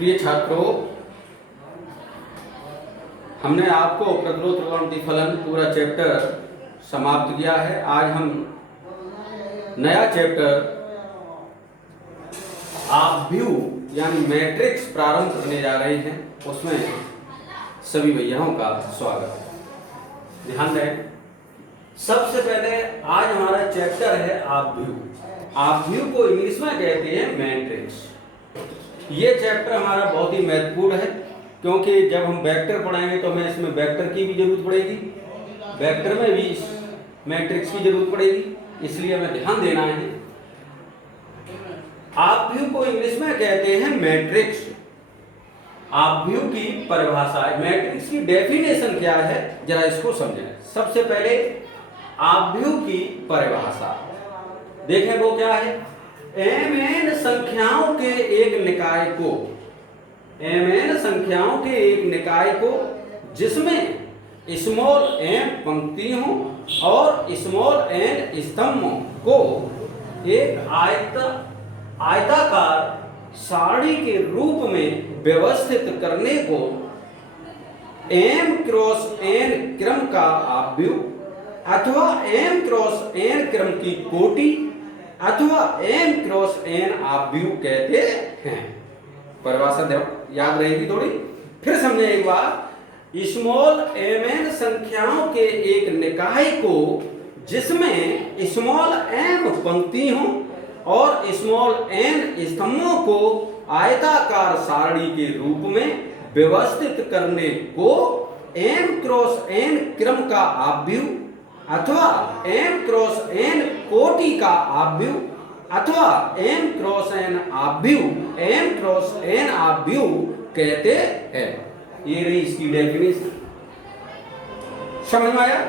प्रिय छात्रों, हमने आपको प्रतिलोम त्रिकोणमिति फलन पूरा चैप्टर समाप्त किया है। आज हम नया चैप्टर आव्यूह यानी मैट्रिक्स प्रारंभ करने जा रहे हैं। उसमें सभी भैयाओं का स्वागत है। ध्यान दें, सबसे पहले आज हमारा चैप्टर है आव्यूह। आव्यूह को इंग्लिश में कहते हैं मैट्रिक्स। ये चैप्टर हमारा बहुत ही महत्वपूर्ण है, क्योंकि जब हम वेक्टर पढ़ाएंगे तो हमें इसमें वेक्टर की भी जरूरत पड़ेगी, वेक्टर में भी मैट्रिक्स की जरूरत पड़ेगी, इसलिए हमें ध्यान देना है। आव्यूह को इंग्लिश में कहते हैं मैट्रिक्स। आव्यूह की परिभाषा, मैट्रिक्स की डेफिनेशन क्या है, जरा इसको समझें। सबसे पहले आव्यूह की परिभाषा देखें, वो क्या है। mn संख्याओं के एक निकाय को, mn संख्याओं के एक निकाय को जिसमें स्मॉल m पंक्ति हो और स्मॉल n स्तंभों को एक आयताकार सारणी के रूप में व्यवस्थित करने को m क्रॉस n क्रम का आव्यूह अथवा m क्रॉस n क्रम की कोटि अथवा m क्रॉस n आव्यूह कहते हैं। परिभाषा याद रहेगी थोड़ी, फिर समझे एक बार। स्मॉल mn संख्याओं के एक निकाय को जिसमें स्मॉल m पंक्ति हो और स्मॉल n स्तंभों को आयताकार सारणी के रूप में व्यवस्थित करने को m क्रॉस n क्रम का आव्यूह अथवा m क्रॉस n कोटि का आव्यूह अथवा m क्रॉस n आव्यूह, m क्रॉस n आव्यूह कहते हैं। ये रही इसकी डेफिनेशन, समझ में आया।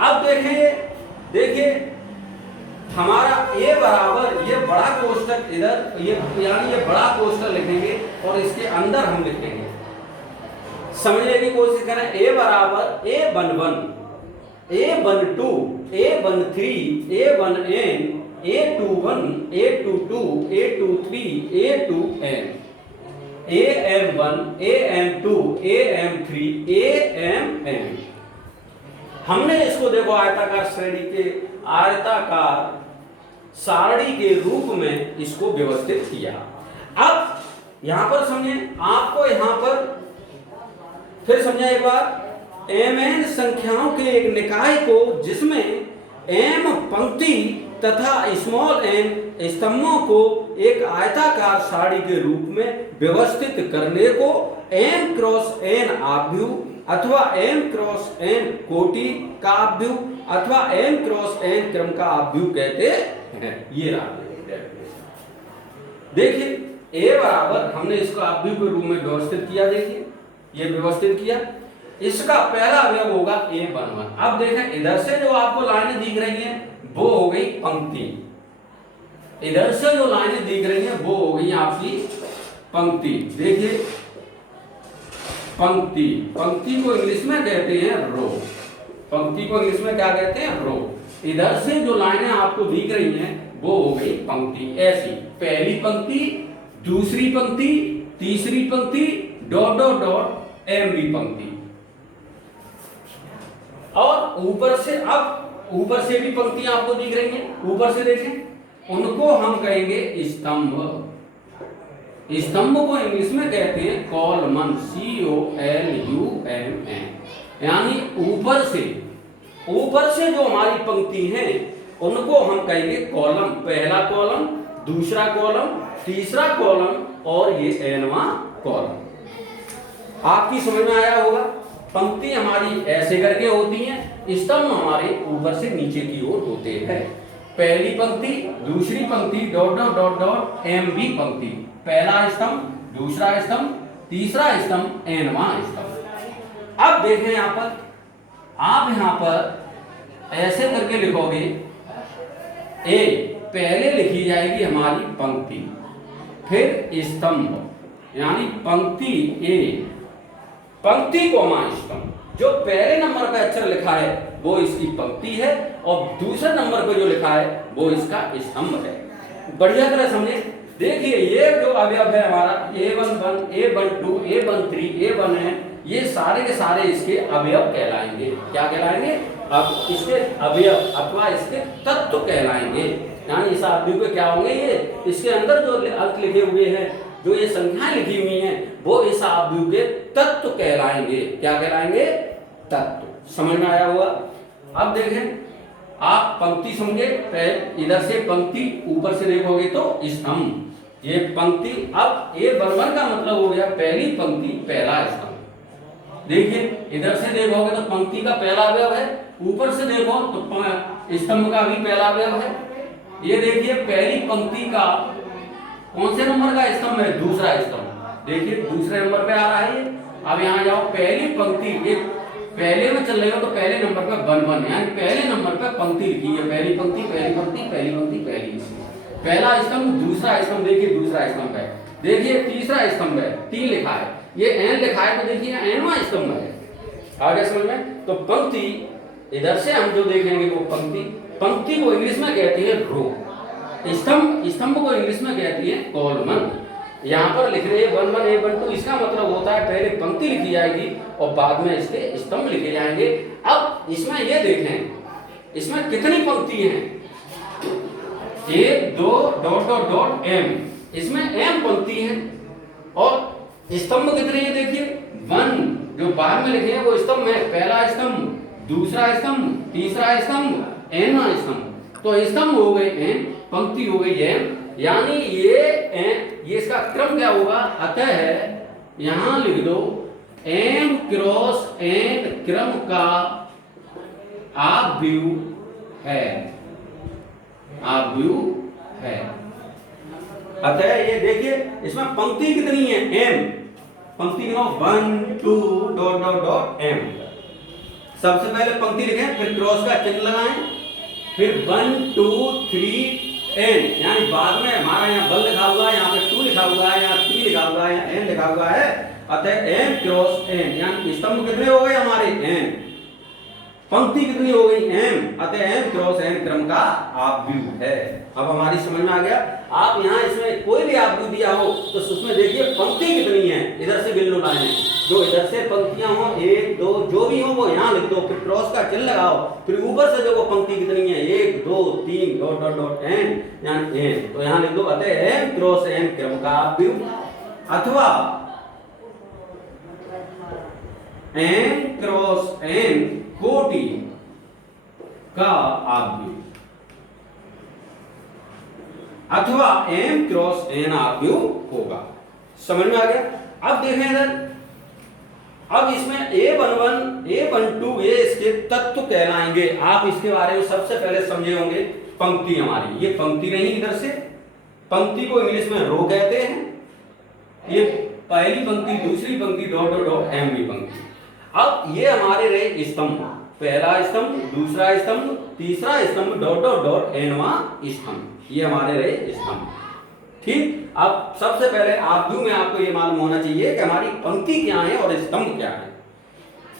अब देखिए हमारा a बराबर ये बड़ा कोष्टक इधर, ये यानी ये बड़ा कोष्टक लिखेंगे और इसके अंदर हम लिखेंगे। समझने की कोशिश करें। a बराबर a11 a12 a13 a1n a21 a22 a23 a2n am1 am2 am3 amn। हमने इसको देखो आयताकार श्रेणी के आयताकार सारणी के रूप में इसको व्यवस्थित किया। अब यहां पर समझे, आपको यहां पर फिर समझा एक बार। mn संख्याओं के एक निकाय को जिसमें m पंक्ति तथा स्मॉल n स्तंभों को एक आयताकार सारणी के रूप में व्यवस्थित करने को m क्रॉस n आव्यूह अथवा m क्रॉस n कोटि का आव्यूह अथवा m क्रॉस n क्रम का आव्यूह कहते हैं। ये रहा। देखिए a बराबर, हमने इसको आव्यूह के रूप में व्यवस्थित किया। देखिए ये व्यवस्थित किया, इसका पहला अवयव होगा a11। अब देखें, इधर से जो आपको लाइनें दिख रही हैं वो हो गई पंक्ति, इधर से जो लाइनें दिख रही हैं वो हो गई आपकी पंक्ति। देखिए पंक्ति को इंग्लिश में कहते हैं रो। पंक्ति को इंग्लिश में क्या कहते हैं? रो। इधर से जो लाइनें आपको दिख रही हैं वो हो गई पंक्ति। ऐसी पहली पंक्ति, दूसरी पंक्ति, तीसरी पंक्ति, डॉट डॉट डॉट एमवी पंक्ति। और ऊपर से, अब ऊपर से भी पंक्तियां आपको दिख रही हैं, ऊपर से देखें, उनको हम कहेंगे स्तंभ। स्तंभ को इंग्लिश में कहते हैं कॉलमन, COLUMN। यानी ऊपर से जो हमारी पंक्ति हैं उनको हम कहेंगे कॉलम। पहला कॉलम, दूसरा कॉलम, तीसरा कॉलम और ये nवां कॉलम। आपकी समझ में आया होगा। पंक्ति हमारी ऐसे करके होती हैं, स्तंभ हमारे ऊपर से नीचे की ओर होते हैं। पहली पंक्ति, दूसरी पंक्ति, dot dot dot dot MV पंक्ति। पहला स्तंभ, दूसरा स्तंभ, तीसरा स्तंभ, nवां स्तंभ। अब देखें यहां पर, आप यहां पर ऐसे करके लिखोगे। ए पहले लिखी जाएगी हमारी पंक्ति, फिर स्तंभ, यानी पंक्ति ए, पंक्ति कोमा स्तंभ। जो पहले नंबर पे अक्षर लिखा है वो इसकी पंक्ति है और दूसरे नंबर पे जो लिखा है वो इसका स्तंभ है। बढ़िया तरह समझे। देखिए ये जो अवयव है हमारा A11, A12, A13, A1N, ये सारे के सारे इसके अवयव कहलाएंगे। क्या कहलाएंगे? अब इसके अवयव अथवा इसके तत्व कहलाएंगे। यानी इस आदमी को क्या होंगे, ये इसके अंदर जो अर्थ लिखे हुए हैं, जो ये संख्याएं लिखी हुई हैं, वो इस आदमी के तत्व कहलाएंगे। क्या कहलाएंगे? तत्व। समझ में आया होगा? अब देखें, आप पंक्ति समझे, इधर से पंक्ति, ऊपर से देखोगे तो स्तंभ, ये पंक्ति। अब A11 का मतलब हो गया पहली पंक्ति, पहला स्तंभ। देखिए इधर से देखोगे तो पंक्ति का पहला अवयव है, ऊपर से देखो तो स्तंभ का भी पहला अवयव है। ये देखिए पहली पंक्ति का कौन से नंबर का स्तंभ है? दूसरा स्तंभ। देखिए दूसरे नंबर पे आ रहा है ये। अब यहाँ जाओ, पहली पंक्ति, एक पहले में चल रहे हो तो पहले नंबर पे 1 यानी पहले नंबर पे पंक्ति लिखी है। पहली पंक्ति, पहली पंक्ति, पहली पंक्ति, पहली, पहला स्तंभ, दूसरा स्तंभ। देखिए दूसरा स्तंभ है, देखिए तीसरा स्तंभ है, 3 लिखा है, ये n लिखा है, तो देखिए nवां स्तंभ है। आ गया समझ में? तो पंक्ति, इधर से हम जो देखेंगे वो पंक्ति, पंक्ति को इंग्लिश में कहती है रो, स्तंभ को इंग्लिश में कहती है कॉलम। यहाँ पर लिख रहे हैं 1 A12, इसका मतलब होता है पहले पंक्ति लिखी जाएगी और बाद में इसके स्तंभ लिखे जाएंगे। अब इसमें ये देखें, इसमें कितनी पंक्ति हैं? 1 2 डॉट m, इसमें m पंक्ति है और स्तंभ कितने हैं? देखिए 1, जो बाद में लिखे हैं वो स्तंभ है, पहला स्तंभ, दूसरा स्तंभ, तीसरा स्तंभ, nवां स्तंभ। तो स्तंभ हो गए n, पंक्ति हो गई m, यानी ये इसका क्रम क्या होगा? अतः यहां लिख दो m क्रॉस n क्रम का आव्यूह है, आव्यूह है। अतः ये देखिए इसमें पंक्ति कितनी है? m, पंक्ति गिनो 1 2 डॉट m। सबसे पहले पंक्ति लिखें, फिर क्रॉस का चिन्ह लगाएं, फिर 1 2 3 n, यानी बाद में हमारा यहाँ 1 लिखा हुआ है, यहाँ पे 2 लिखा हुआ है, यहाँ 3 लिखा हुआ है, यहाँ n लिखा हुआ है। अतः m क्रॉस n, यानी स्तंभ कितने हो गए हमारे? n, पंक्ति कितनी हो गई? m, अतः m क्रॉस n क्रम का आव्यूह है। अब हमारी समझ में आ गया। आप यहाँ इसमें कोई भी आव्यूह दिया हो तो उसमें देखिए पंक्ति कितनी है, इधर से गिन लो लाइनें, जो इधर से पंक्तियां हो 1 2 जो भी हो वो यहाँ लिख दो, फिर क्रॉस का चिन्ह लगाओ, फिर ऊपर से देखो पंक्ति कितनी है, 1 2 3 डॉट n, यानी n, तो यहाँ लिख दो अतः m क्रॉस n क्रम का आव्यूह अथवा m क्रॉस n कोटि का आव्यूह, अथवा m क्रॉस n आव्यूह होगा। समझ में आ गया? अब देखें इधर, अब इसमें A11 A12 ये इसके तत्व कहलाएंगे। आप इसके बारे में सबसे पहले समझे होंगे, पंक्ति हमारी, ये पंक्ति नहीं, इधर से पंक्ति को इंग्लिश में रो कहते हैं। ये पहली पंक्ति, दूसरी पंक्ति, डॉट m भी पंक्ति। अब ये हमारे रहे स्तंभ, पहला स्तंभ, दूसरा स्तंभ, तीसरा स्तंभ, डॉट nवां स्तंभ, ये हमारे रहे स्तंभ। ठीक। अब सबसे पहले आव्यूह में आपको ये मालूम होना चाहिए कि हमारी पंक्ति क्या है और स्तंभ क्या है।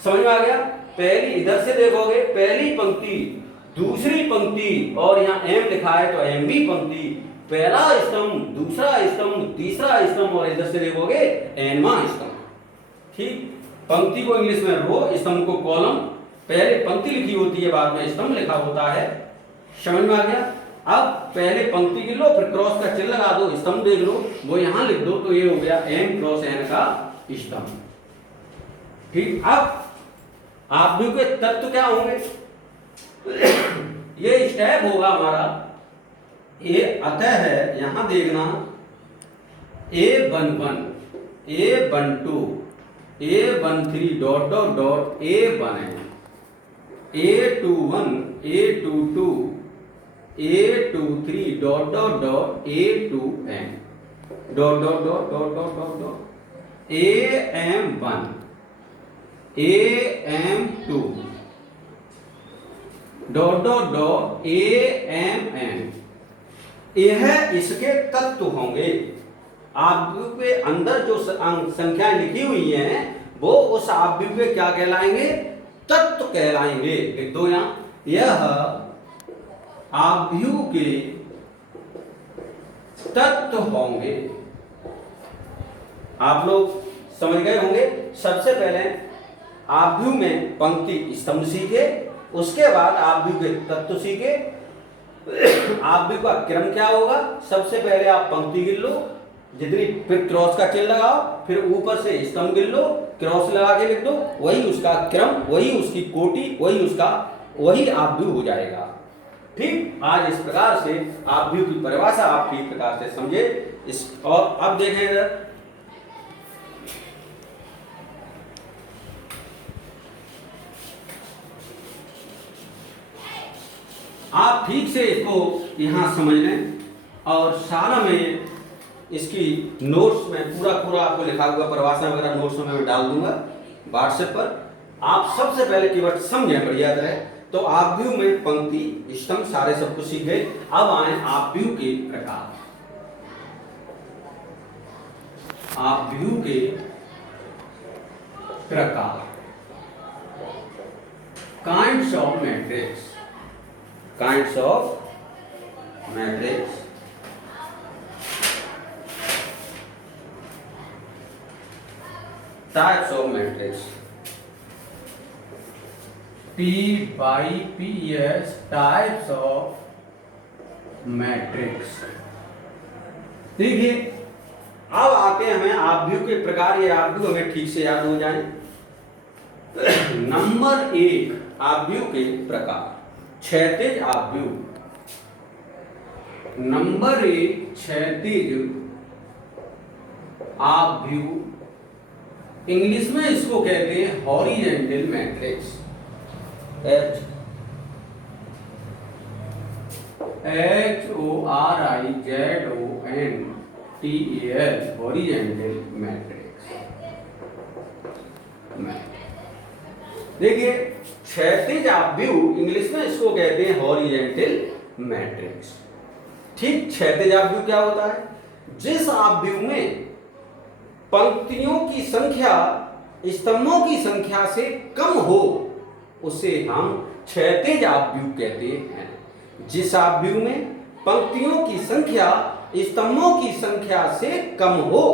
समझ में आ गया? पहली, इधर से देखोगे पहली पंक्ति, दूसरी पंक्ति और यहाँ m लिखा है तो m भी पंक्ति, पहला स्तंभ, दूसरा स्तंभ, तीसरा स्तंभ और इधर से देखोगे nवां स्तंभ। ठीक। पंक्ति को इंग्लिश में रो, स्तंभ को कॉलम, पहले पंक्ति लिखी होती है, बाद में स्तंभ लिखा होता है। समझ में आ गया? अब पहले पंक्ति गिन लो, फिर क्रॉस का चिन्ह लगा दो, स्तंभ देख लो, वो यहां लिख दो, तो ये हो गया m क्रॉस n का स्तंभ। ठीक। अब आव्यूह के तत्व क्या होंगे? ये स्टेप होगा हमारा, ये अतः है, यहां देखना A11 A12 A13 dot A1N, A21 A22 A23 dot A2N, dot AM1 AM2 dot AMN। यह इसके तत्व होंगे। आव्यूह के अंदर जो संख्याएं लिखी हुई हैं वो उस आव्यूह के क्या कहलाएंगे? तत्व कहलाएंगे। लिख दो यहां, यह आव्यूह के तत्व होंगे। आप लोग समझ गए होंगे। सबसे पहले आव्यूह में पंक्ति स्तंभ सीखे, उसके बाद आव्यूह के तत्व सीखे। आव्यूह का क्रम क्या होगा, सबसे पहले आप पंक्ति गिन लो जितनी, फिर क्रॉस का चिन्ह लगाओ, फिर ऊपर से स्तंभ गिन लो, क्रॉस लगा के लिख दो, वही उसका क्रम, वही उसकी कोटि, वही आव्यूह हो जाएगा। ठीक, आज इस प्रकार से आव्यूह की परिभाषा आप ठीक प्रकार से समझे। और अब देखें इधर, आप ठीक से इसको यहां समझ लें और सारा में इसकी नोट्स में पूरा आपको लिखा हुआ परिभाषा वगैरह नोट्स में मैं डाल दूंगा व्हाट्सएप पर। आप सबसे पहले कीवर्ड समझें बढ़िया तरह। तो आव्यूह में पंक्ति स्तंभ सारे सब कुछ सीख गए। अब आए आव्यूह के प्रकार। आव्यूह के प्रकार, kinds of matrix, kinds of matrix. Types of matrix, TYPS, types of matrix. देखिए, अब आते हैं हमें आव्यूह के प्रकार। ये आव्यूह हमें ठीक से याद हो जाए। नंबर 1 आव्यूह के प्रकार, क्षैतिज आव्यूह। नंबर 1 क्षैतिज आव्यूह, इंग्लिश में इसको कहते हैं horizontal matrix. HORIZONTAL, horizontal matrix. देखिए, क्षैतिज आव्यूह इंग्लिश में इसको कहते हैं हॉरिजेंटल मैट्रिक्स। ठीक, क्षैतिज आव्यूह क्या होता है, जिस आव्यूह में पंक्तियों की संख्या स्तंभों की संख्या से कम हो उसे हम क्षैतिज आव्यूह कहते हैं। जिस आव्यूह में पंक्तियों की संख्या स्तंभों की संख्या से कम हो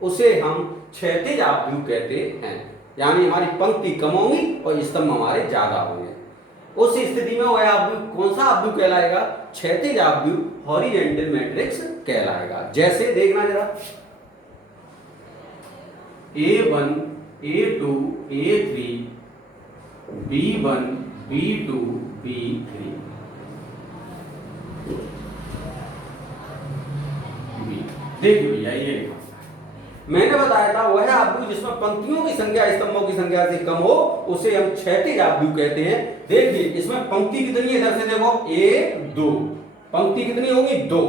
उसे हम क्षैतिज आव्यूह कहते हैं। यानी हमारी पंक्ति कम होगी और स्तंभ हमारे ज्यादा होंगे। उस स्थिति में वह आव्यूह कौन सा आव्यूह कहलाएगा, क्षैतिज आव्यूह, हॉरिजेंटल मैट्रिक्स कहलाएगा। जैसे देखना जरा, A1 A2 A3 B1 B2 B3 देखिए भैया, ये मैंने बताया था वह आव्यूह जिसमें पंक्तियों की संख्या स्तंभों की संख्या से कम हो उसे हम क्षैतिज आव्यूह कहते हैं। देखिए, इसमें पंक्ति कितनी है, इधर से देखो 1 2, पंक्ति कितनी होगी 2,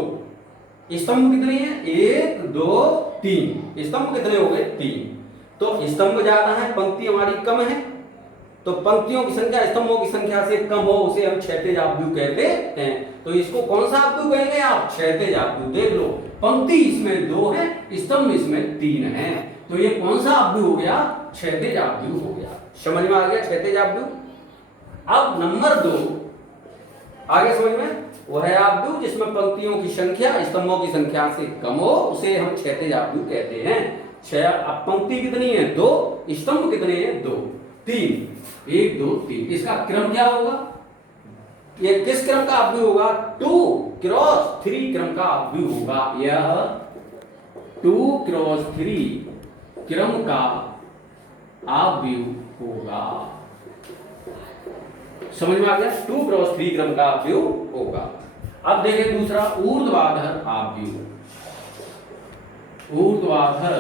स्तंभ कितनी है 1 2 3, स्तंभ कितने हो गए 3। तो स्तंभ ज्यादा है, पंक्ति हमारी कम है, तो पंक्तियों की संख्या स्तंभों की संख्या से कम हो उसे हम क्षैतिज आव्यूह कहते हैं। तो इसको कौन सा आव्यूह कहेंगे आप, क्षैतिज आव्यूह। देख लो, पंक्ति इसमें 2 है, स्तंभ इसमें 3 है, तो ये कौन सा आव्यूह हो गया, क्षैतिज आव्यूह हो गया। समझ में आ गया क्षैतिज आव्यूह। अब नंबर 2 आगे समझ में, वह आव्यूह जिसमें पंक्तियों की संख्या स्तंभों की संख्या से कम हो उसे हम क्षैतिज आव्यूह कहते हैं। अब पंक्ति कितनी है 2, स्तंभ कितने हैं 2 3, 1 2 3, इसका क्रम क्या होगा, ये किस क्रम का आव्यूह होगा, 2 क्रॉस 3 क्रम का आव्यूह होगा। यह 2 क्रॉस 3 क्रम का आव्यूह होगा। समझ में आ गया, 2 क्रॉस 3 क्रम का आव्यूह होगा। अब देखें दूसरा, ऊर्ध्वाधर आव्यूह। ऊर्ध्वाधर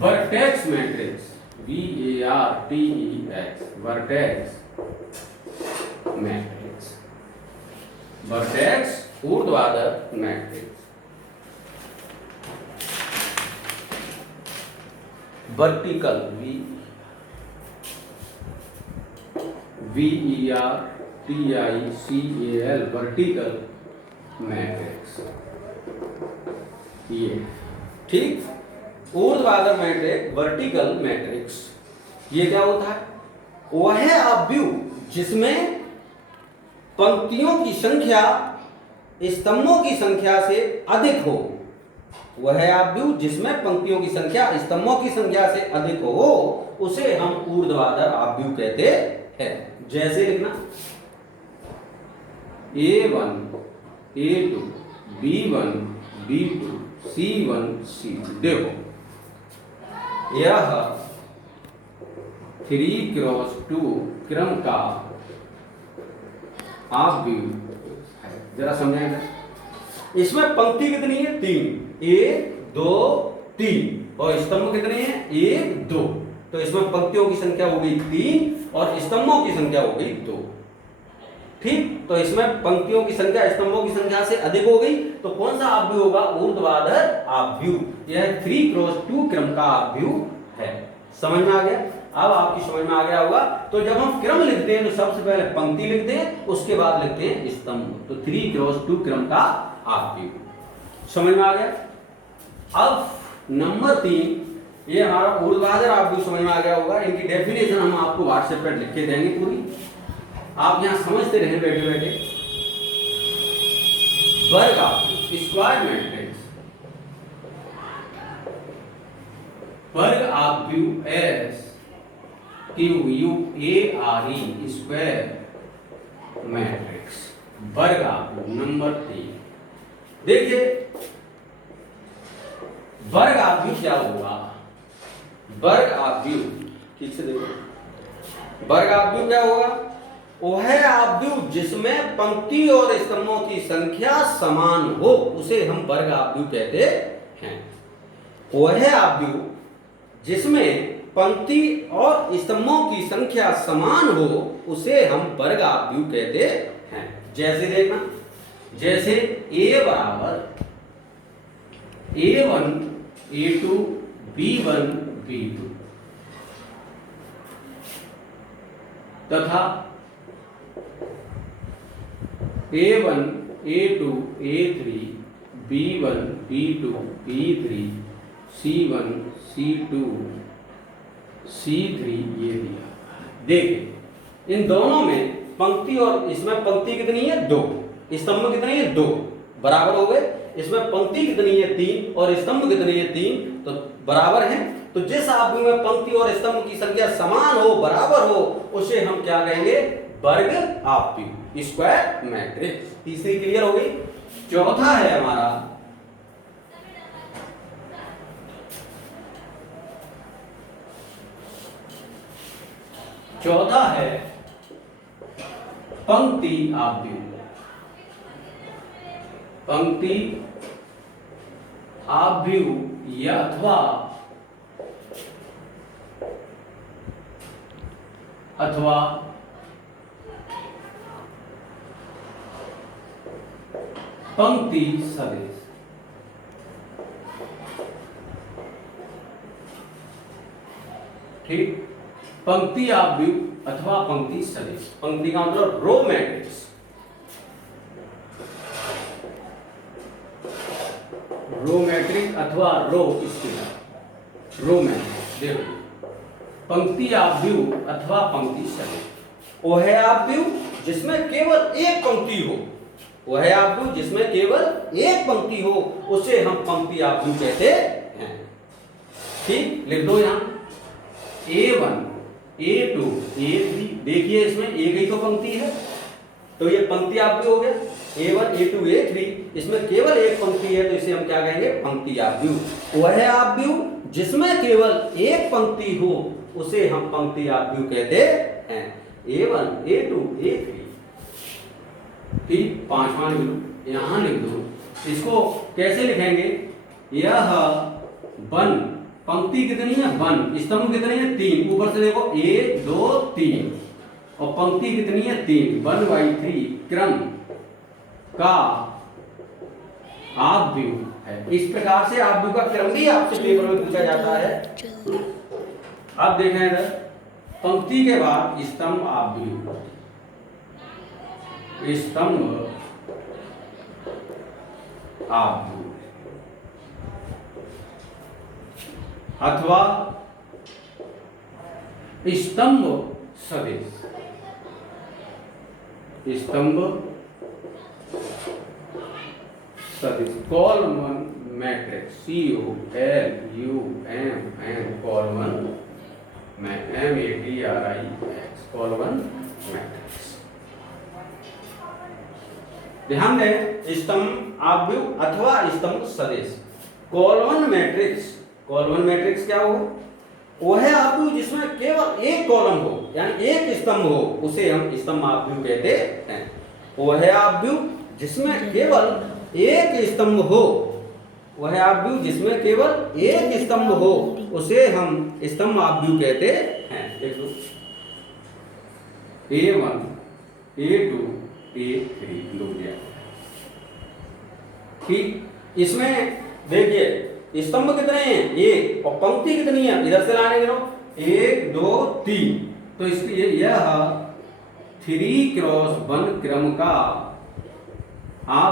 vertex matrix, VARTEX, vertex matrix, vertex ऊर्ध्वाधर matrix. Vertical VERTICAL, vertical matrix. ये ठीक, ऊर्ध्वाधर मैट्रिक्स, वर्टिकल मैट्रिक्स, ये क्या होता है, वह आव्यूह जिसमें पंक्तियों की संख्या स्तंभों की संख्या से अधिक हो, वह आव्यूह जिसमें पंक्तियों की संख्या स्तंभों की संख्या से अधिक हो उसे हम ऊर्ध्वाधर आव्यूह कहते हैं। जैसे लिखना A1 A2 B1 B2 C1 C2। देखो यह 3x2 क्रम का आव्यूह है। जरा समझेंगे, इसमें पंक्ति कितनी है? 3, 1 2 3, और स्तंभ कितने हैं? 1 2। तो इसमें पंक्तियों की संख्या हो गई 3 और स्तंभों की संख्या हो गई 2। ठीक, तो इसमें पंक्तियों की संख्या स्तंभों की संख्या से अधिक हो गई, तो कौन सा आव्यूह होगा? ऊर्ध्वाधर आव्यूह। यह 3x2 क्रम का आव्यूह है। समझ में आ गया? अब आपकी समझ में आ गया होगा। तो जब हम क्रम लिखते हैं तो सबसे पहले पंक्ति लिखते हैं, उसके बाद लिखते हैं स्तंभ। तो 3x2 क्रम का आव्यूह। समझ में आ गया? अब नंबर 3, ये हमारा ऊर्ध्वाधर आव्यूह समझ में आ गया होगा। इनकी डेफिनेशन हम आपको व्हाट्सएप पर लिख के देंगे पूरी, आप यहां समझते रहे बैठे बैठे। वर्ग आव्यूह, स्क्वायर मैट्रिक्स, वर्ग आव्यूह एस QUARE स्क्वायर मैट्रिक्स, वर्ग आव्यूह नंबर 3। देखिए वर्ग आव्यूह क्या होगा? वर्ग आव्यूह, ठीक से देखो, वर्ग आव्यूह क्या होगा? वह आव्यूह जिसमें पंक्ति और स्तंभों की संख्या समान हो उसे हम वर्ग आव्यूह कहते हैं। वह आव्यूह जिसमें पंक्ति और स्तंभों की संख्या समान हो उसे हम वर्ग आव्यूह कहते हैं। जैसे देखना, जैसे A बराबर A1 A2 B1 B2 तथा A1 A2 A3 B1 B2 B3 C1 C2 C3 ये दिया। देखिए इन दोनों में पंक्ति और इसमें पंक्ति कितनी है? 2, स्तंभ कितनी है? 2, बराबर हो गए। इसमें पंक्ति कितनी है? 3 और स्तंभ कितनी है? 3, तो बराबर है। तो जिस आव्यूह में पंक्ति और स्तंभ की संख्या समान हो, बराबर हो, उसे हम क्या कहेंगे? वर्ग आव्यूह, स्क्वायर मैट्रिक्स। तीसरी क्लियर हो गई। चौथा है हमारा पंक्ति आव्यूह। पंक्ति आव्यूह या अथवा पंक्ति सदिश। ठीक, पंक्ति आव्यूह अथवा पंक्ति सदिश। पंक्ति का मतलब रो मैट्रिक्स, रो मैट्रिक्स अथवा रो स्केलर, रो मैट्रिक्स। देखो पंक्ति आव्यूह अथवा पंक्ति सदिश, वह आव्यूह जिसमें केवल एक पंक्ति हो, वह आव्यूह जिसमें केवल एक पंक्ति हो उसे हम पंक्ति आव्यूह कहते हैं। ठीक, लिख दो यहां A1 A2 A3। देखिए इसमें एक ही तो पंक्ति है, तो ये पंक्ति आव्यूह हो गया। A1 A2 A3, इसमें केवल एक पंक्ति है तो इसे हम क्या कहेंगे? पंक्ति आव्यूह। वह आव्यूह जिसमें केवल एक पंक्ति हो उसे हम पंक्ति आव्यूह कहते हैं। A1 A2 A3। ठीक, पांचवा लिख दो, यहां लिख दो। इसको कैसे लिखेंगे? यह 1, पंक्ति कितनी है? 1, स्तंभ कितने हैं? 3। ऊपर से देखो 1 2 3, और पंक्ति कितनी है? 3। 1/3 क्रम का आव्यूह है। इस प्रकार से आव्यूह का क्रम भी आपसे पेपर में पूछा जाता है। अब देखें इधर, पंक्ति के बाद स्तंभ आव्यूह, स्तंभ आव्यूह अथवा स्तंभ सदिश। स्तंभ सदिश column matrix COLUMN column MATRIX column matrix. ध्यान दें, स्तंभ आव्यूह अथवा स्तंभ सदिश। कॉलम मैट्रिक्स, कॉलम मैट्रिक्स क्या हो? वो है आव्यूह जिसमें केवल एक कॉलम हो, यानी एक स्तंभ हो, उसे हम स्तंभ आव्यूह कहते हैं। वो है आव्यूह जिसमें केवल एक स्तंभ हो, वह आव्यूह जिसमें केवल एक स्तंभ हो, उसे हम स्तंभ आव्यूह कहते हैं। देखो A1 A2 A3 दो गया। ठीक, इसमें देखिए स्तंभ कितने हैं? एक, और पंक्ति कितनी है? इधर से लाने गिनो, 1 2 3। तो इसकी यह 3x1 क्रम का आप